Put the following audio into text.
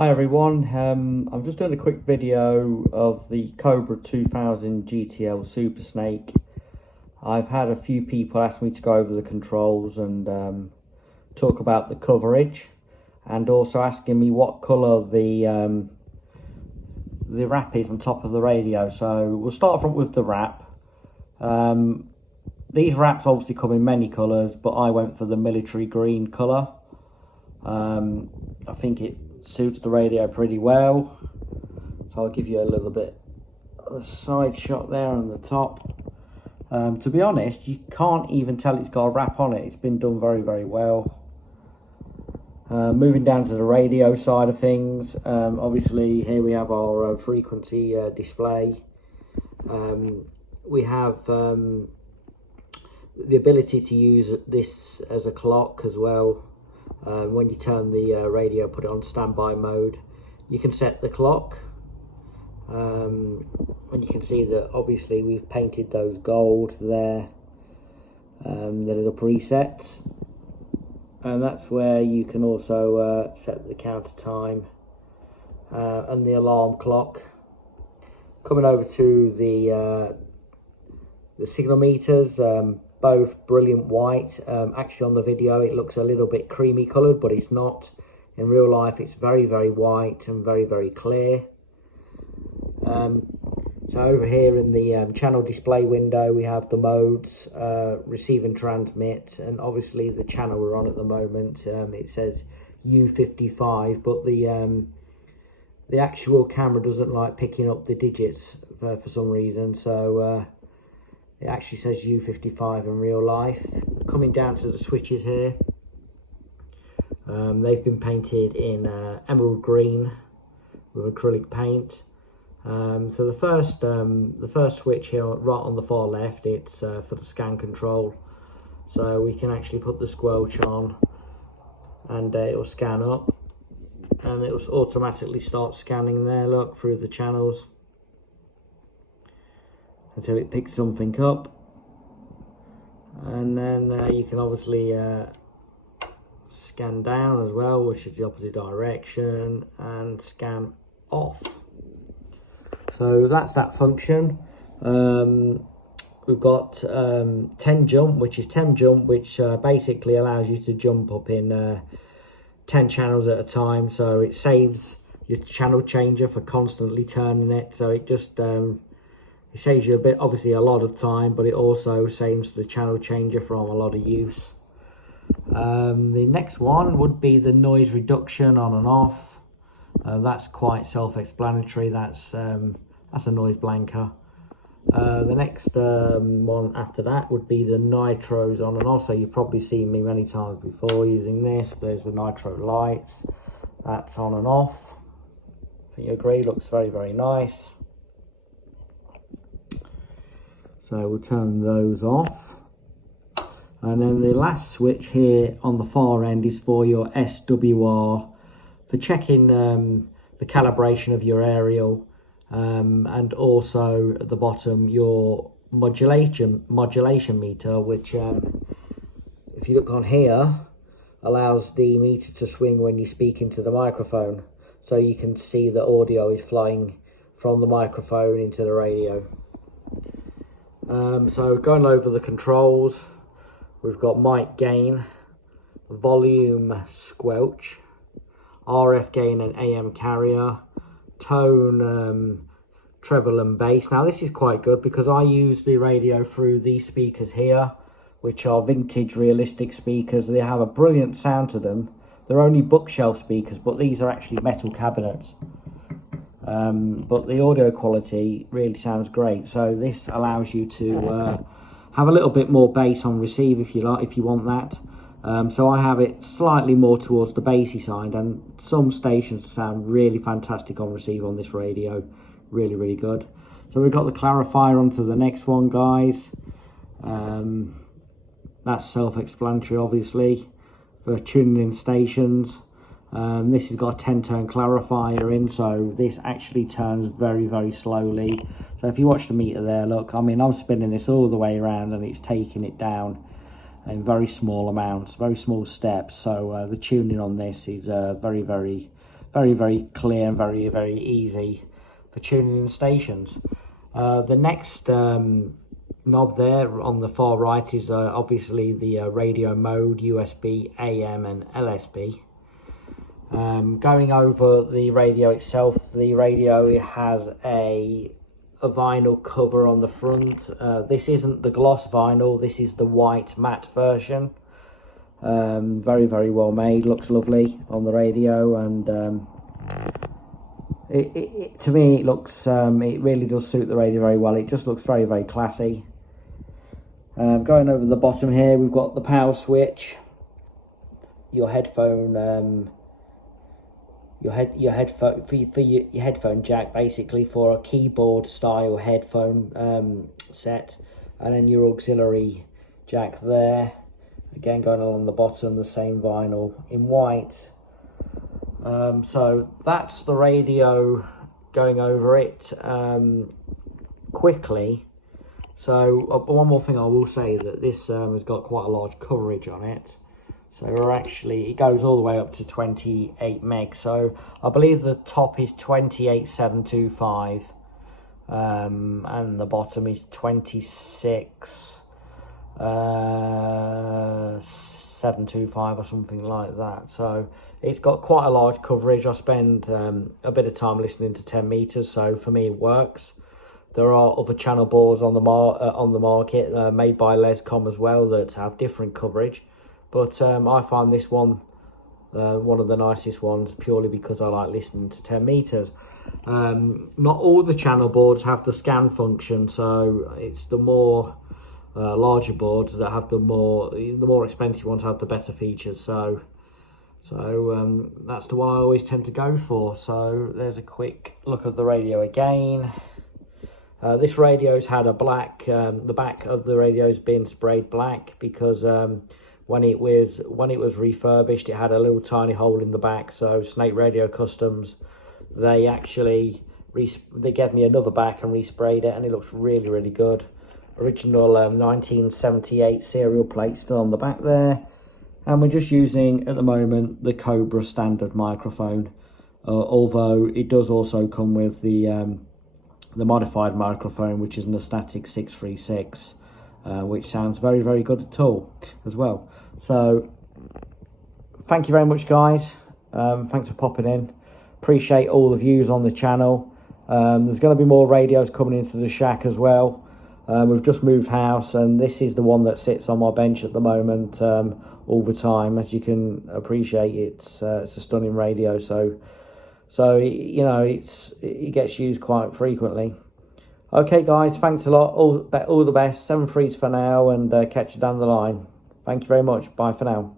Hi everyone, I'm just doing a quick video of the Cobra 2000 GTL SUPERSNAKE. I've had a few people ask me to go over the controls and talk about the coverage, and also asking me what colour the wrap is on top of the radio. So we'll start with the wrap. These wraps obviously come in many colours, but I went for the military green colour. I think it suits the radio pretty well, so I'll give you a little bit of a side shot there on the top. To be honest, you can't even tell it's got a wrap on it. It's been done very well. Moving down to the radio side of things, obviously here we have our frequency display. We have the ability to use this as a clock as well. When you turn the radio, put it on standby mode, you can set the clock, and you can see that obviously we've painted those gold there, the little presets, and that's where you can also set the counter time and the alarm clock. Coming over to the signal meters, both brilliant white. Actually on the video it looks a little bit creamy coloured, but it's not. In real life it's very white and very clear. So over here in the channel display window we have the modes, receive and transmit, and obviously the channel we're on at the moment, it says U55, but the actual camera doesn't like picking up the digits for some reason, so it actually says U55 in real life. Coming down to the switches here, they've been painted in emerald green with acrylic paint. So the first switch here, right on the far left, it's for the scan control. So we can actually put the squelch on, and it will scan up, and it will automatically start scanning there. Look, through the channels, until it picks something up, and then you can obviously scan down as well, which is the opposite direction, and scan off. So that's that function. We've got 10 jump, which is 10 jump, which basically allows you to jump up in 10 channels at a time. So it saves your channel changer for constantly turning it. So it just it saves you obviously a lot of time, but it also saves the channel changer from a lot of use. The next one would be the noise reduction on and off. That's quite self-explanatory. That's a noise blanker. The next one after that would be the nitros on and off. So you've probably seen me many times before using this. There's the nitro lights. That's on and off. I think you agree, looks very nice. So we'll turn those off. And then the last switch here on the far end is for your SWR, for checking the calibration of your aerial, and also at the bottom your modulation meter, which if you look on here, allows the meter to swing when you speak into the microphone, so you can see the audio is flying from the microphone into the radio. So going over the controls, we've got mic gain, volume squelch, RF gain and AM carrier, tone, treble and bass. Now this is quite good because I use the radio through these speakers here, which are vintage realistic speakers. They have a brilliant sound to them. They're only bookshelf speakers, but these are actually metal cabinets. But the audio quality really sounds great. So this allows you to have a little bit more bass on receive if you like, if you want that. So I have it slightly more towards the bassy side, and some stations sound really fantastic on receive on this radio. Really good. So we've got the clarifier onto the next one, guys. That's self-explanatory, obviously, for tuning in stations. This has got a 10-turn clarifier in, so this actually turns very slowly. So if you watch the meter there, look, I mean, I'm spinning this all the way around and it's taking it down in very small amounts, very small steps. So the tuning on this is very very, very clear and very, very easy for tuning in stations. The next knob there on the far right is obviously the radio mode, USB, AM and LSB. Going over the radio itself, the radio has a vinyl cover on the front. This isn't the gloss vinyl, this is the white matte version. Very, very well made, looks lovely on the radio, and to me it looks, it really does suit the radio very well. It just looks very, very classy. Going over the bottom here, we've got the power switch, your headphone, your headphone jack, basically, for a keyboard style headphone set, and then your auxiliary jack there. Again, going along the bottom, the same vinyl in white. So that's the radio, going over it quickly. So one more thing I will say, that this has got quite a large coverage on it. So we're actually, it goes all the way up to 28 meg. So I believe the top is 28,725 and the bottom is 26,725 or something like that. So it's got quite a large coverage. I spend a bit of time listening to 10 meters, so for me it works. There are other channel boards on the market made by Lescom as well that have different coverage, but I find this one one of the nicest ones, purely because I like listening to 10 meters. Not all the channel boards have the scan function, so it's the more larger boards that have the more expensive ones have the better features. So that's the one I always tend to go for. So there's a quick look at the radio again. This radio's had a black, the back of the radio's been sprayed black because when it was refurbished, it had a little tiny hole in the back. So Snake Radio Customs, they actually they gave me another back and resprayed it, and it looks really, really good. Original 1978 serial plate still on the back there, and we're just using at the moment the Cobra standard microphone, although it does also come with the modified microphone, which is an Static 636, which sounds very, very good at all as well. So thank you very much, guys. Thanks for popping in. Appreciate all the views on the channel. There's going to be more radios coming into the shack as well. We've just moved house, and this is the one that sits on my bench at the moment all the time. As you can appreciate, it's a stunning radio. So you know, it gets used quite frequently. Okay, guys, thanks a lot. All the best. 7 threes for now, and catch you down the line. Thank you very much. Bye for now.